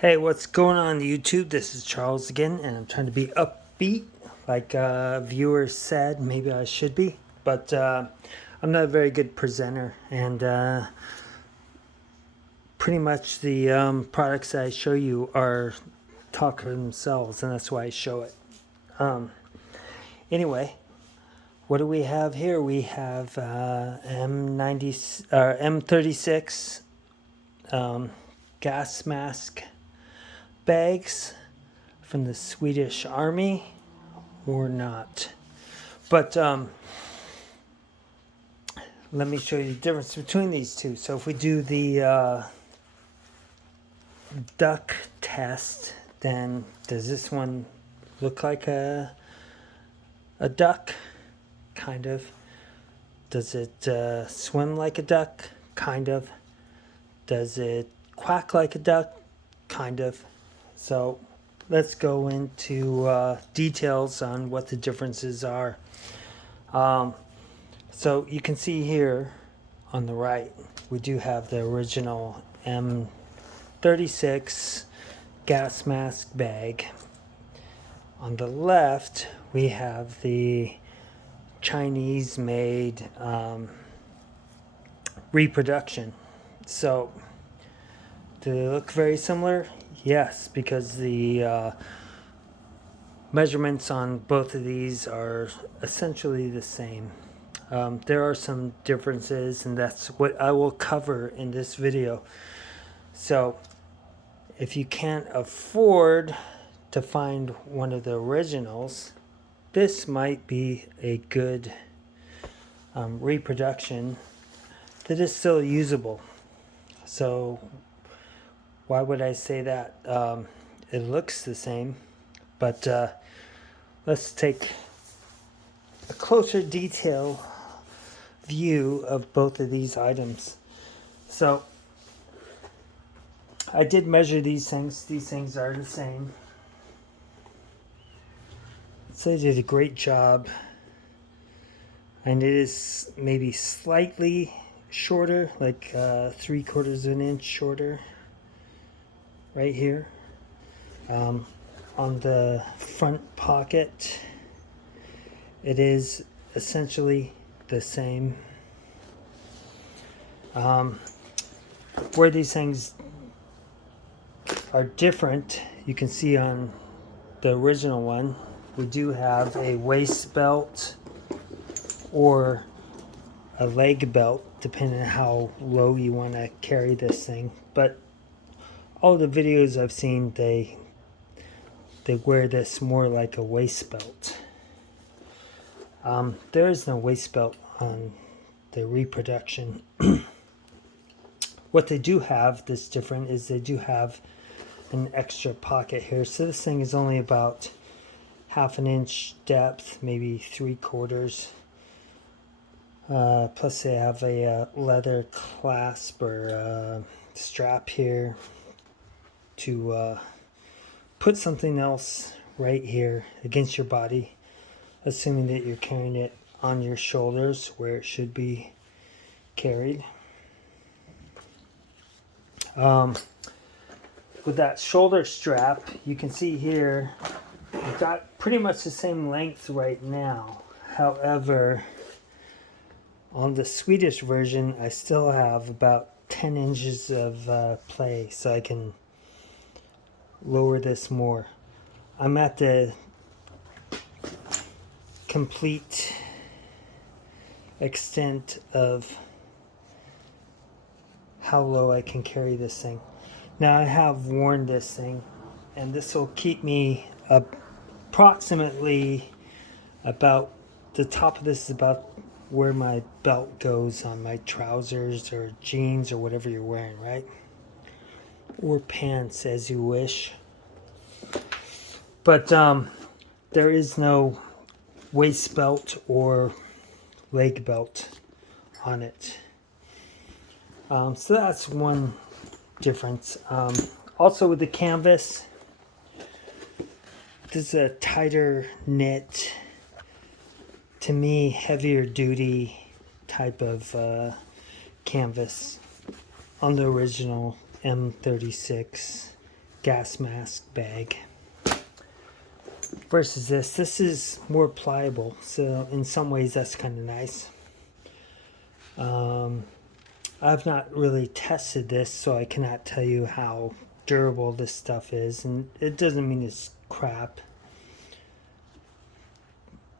Hey, what's going on YouTube? This is Charles again, and I'm trying to be upbeat, like viewers said maybe I should be, but I'm not a very good presenter, and pretty much the products I show you are talk for themselves, and that's why I show it. Anyway, what do we have here? We have M36 gas mask bags from the Swedish Army or not. But let me show you the difference between these two. So if we do the duck test, then does this one look like a duck? Kind of. Does it swim like a duck? Kind of. Does it quack like a duck? Kind of. So let's go into details on what the differences are. So you can see here on the right, we do have the original M36 gas mask bag. On the left, we have the Chinese-made reproduction. So do they look very similar? Yes, because the measurements on both of these are essentially the same. There are some differences, and that's what I will cover in this video. So if you can't afford to find one of the originals, this might be a good reproduction that is still usable. So why would I say that? It looks the same, but let's take a closer detail view of both of these items. So I did measure these things. These things are the same. So they did a great job. And it is maybe slightly shorter, like 3/4 of an inch shorter right here. On the front pocket, it is essentially the same. Where these things are different, you can see on the original one, we do have a waist belt or a leg belt, depending on how low you want to carry this thing. But all the videos I've seen, they wear this more like a waist belt. There is no waist belt on the reproduction. What they do have that's different is they do have an extra pocket here. So this thing is only about 1/2 inch depth, maybe 3/4. Plus they have a leather clasp or strap here to put something else right here against your body, assuming that you're carrying it on your shoulders where it should be carried. With that shoulder strap, you can see here, I've got pretty much the same length right now. However, on the Swedish version, I still have about 10 inches of play, so I can lower this more. I'm at the complete extent of how low I can carry this thing. Now I have worn this thing, and this will keep me approximately about, the top of this is about where my belt goes on my trousers or jeans or whatever you're wearing, right? Or pants, as you wish. But there is no waist belt or leg belt on it. So that's one difference. Also with the canvas, this is a tighter knit, to me, heavier duty type of canvas on the original M36 gas mask bag versus this. This is more pliable, so in some ways that's kind of nice. I've not really tested this, so I cannot tell you how durable this stuff is, and it doesn't mean it's crap.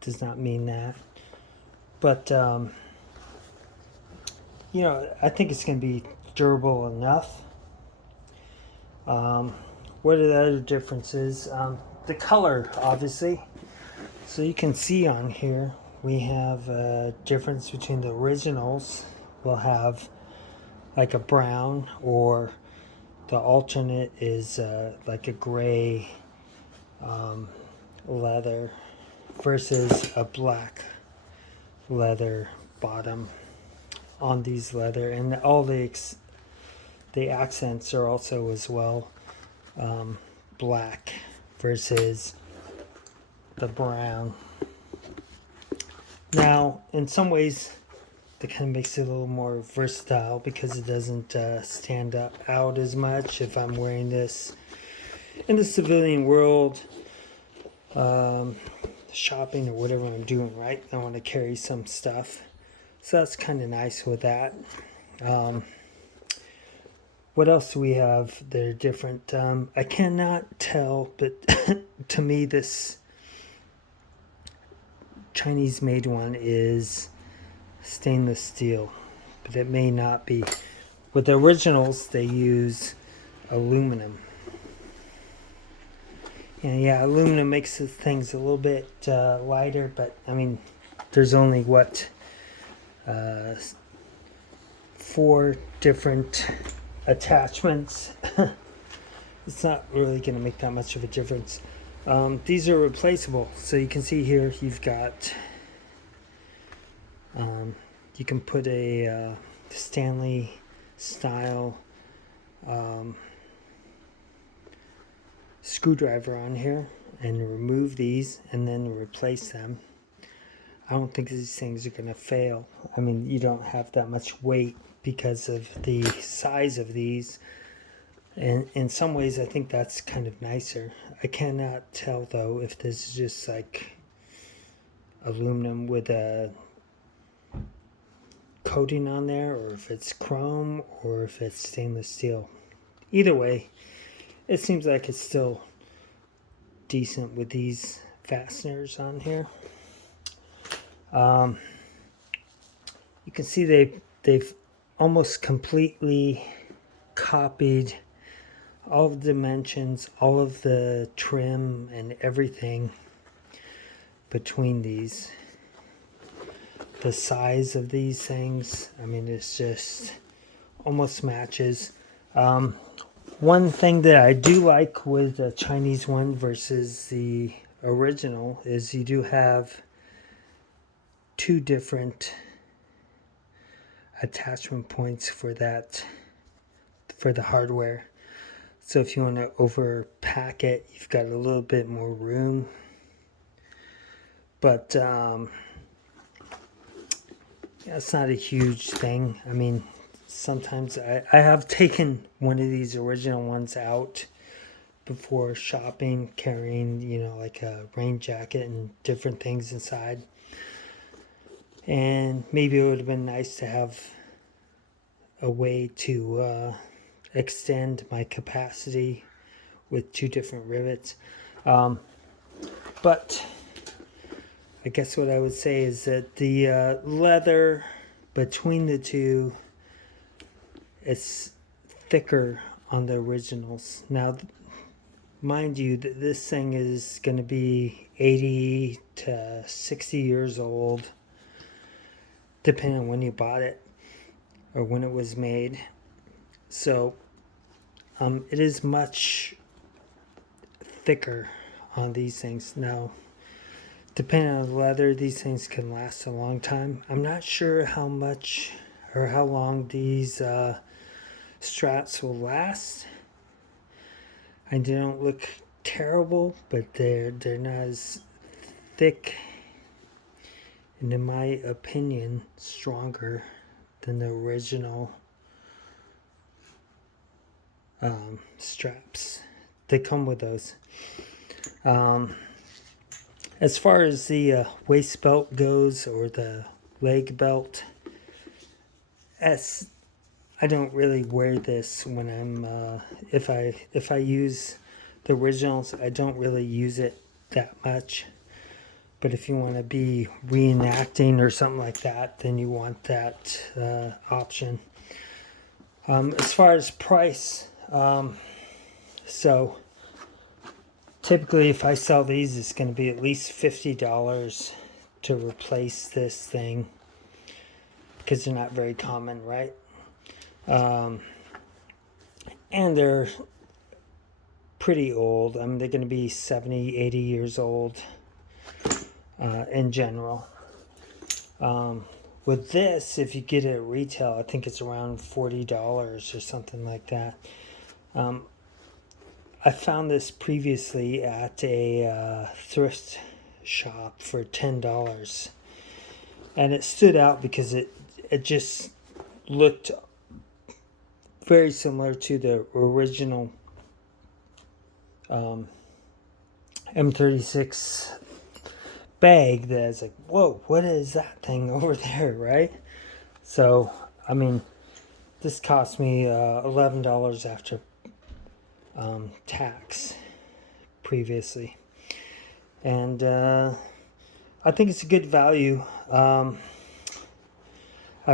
Does not mean that, but you know, I think it's going to be durable enough. What are the other differences? The color, obviously. So you can see on here we have a difference between the originals. We'll have like a brown, or the alternate is like a gray leather versus a black leather bottom on these leather, and all the accents are also as well black versus the brown. Now, in some ways, that kind of makes it a little more versatile because it doesn't stand out as much if I'm wearing this in the civilian world, shopping or whatever I'm doing, right? I want to carry some stuff. So that's kind of nice with that. What else do we have that are different? I cannot tell, but to me this Chinese made one is stainless steel, but it may not be. With the originals, they use aluminum. And yeah, aluminum makes the things a little bit lighter, but I mean, there's only what, 4 different attachments. It's not really going to make that much of a difference. These are replaceable, so you can see here you've got you can put a Stanley style screwdriver on here and remove these and then replace them. I don't think these things are going to fail. I mean, you don't have that much weight because of the size of these, and in some ways I think that's kind of nicer. I cannot tell though if this is just like aluminum with a coating on there, or if it's chrome, or if it's stainless steel. Either way, it seems like it's still decent with these fasteners on here. You can see they've almost completely copied all of the dimensions, all of the trim and everything between these. The size of these things, I mean, it's just almost matches. One thing that I do like with the Chinese one versus the original is you do have 2 different attachment points for that, for the hardware. So if you want to overpack it, you've got a little bit more room. But yeah, it's not a huge thing. I mean, sometimes I have taken one of these original ones out before shopping, carrying, you know, like a rain jacket and different things inside. And maybe it would have been nice to have a way to extend my capacity with 2 different rivets. But I guess what I would say is that the leather between the two, it's thicker on the originals. Now, mind you, that this thing is going to be 80 to 60 years old, depending on when you bought it or when it was made. So it is much thicker on these things. Now, depending on the leather, these things can last a long time. I'm not sure how much or how long these straps will last. And they don't look terrible, but they're not as thick, and in my opinion, stronger than the original straps they come with those. As far as the waist belt goes, or the leg belt, I don't really wear this when I'm if I use the originals. I don't really use it that much. But if you want to be reenacting or something like that, then you want that option. As far as price, so typically if I sell these, it's going to be at least $50 to replace this thing, because they're not very common, right? And they're pretty old. I mean, they're going to be 70, 80 years old in general. With this, if you get it at retail, I think it's around $40 or something like that. I found this previously at a thrift shop for $10. And it stood out because it just looked very similar to the original M36 bag. That's like, whoa, what is that thing over there, right? So, I mean, this cost me $11 after tax previously. And I think it's a good value. I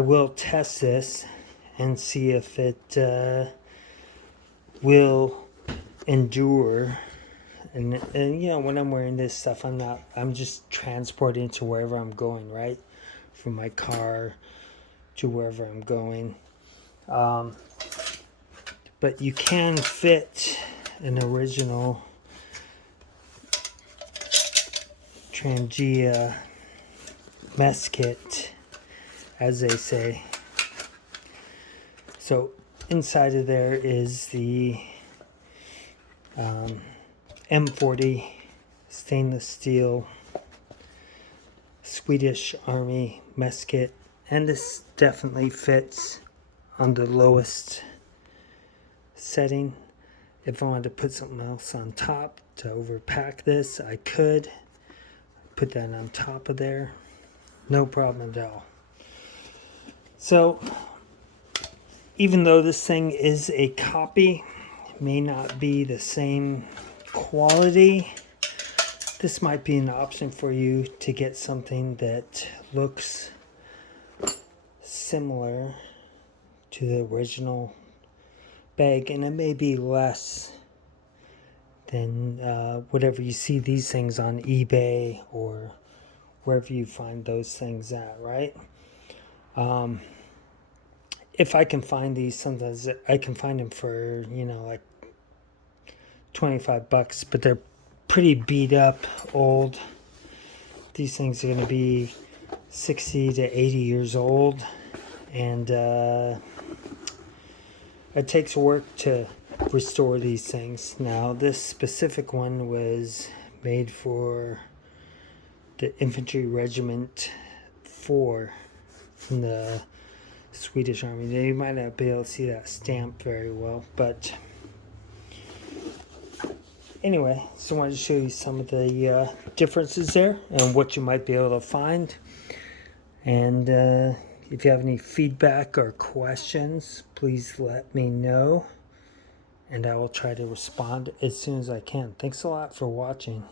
will test this and see if it will endure. And you know, when I'm wearing this stuff, I'm just transporting to wherever I'm going, right? From my car to wherever I'm going. But you can fit an original Trangia mess kit, as they say. So inside of there is the M40 stainless steel Swedish Army mess kit, and this definitely fits on the lowest setting. If I wanted to put something else on top to overpack this, I could put that on top of there, no problem at all. So even though this thing is a copy, it may not be the same quality, this might be an option for you to get something that looks similar to the original bag, and it may be less than whatever you see these things on eBay or wherever you find those things at, right? If I can find these, sometimes I can find them for, you know, like $25, but they're pretty beat up, old. These things are going to be 60 to 80 years old, and it takes work to restore these things. Now, this specific one was made for the Infantry Regiment 4 from the Swedish Army. Now, you might not be able to see that stamp very well, but anyway, so I wanted to show you some of the differences there and what you might be able to find. And if you have any feedback or questions, please let me know, and I will try to respond as soon as I can. Thanks a lot for watching.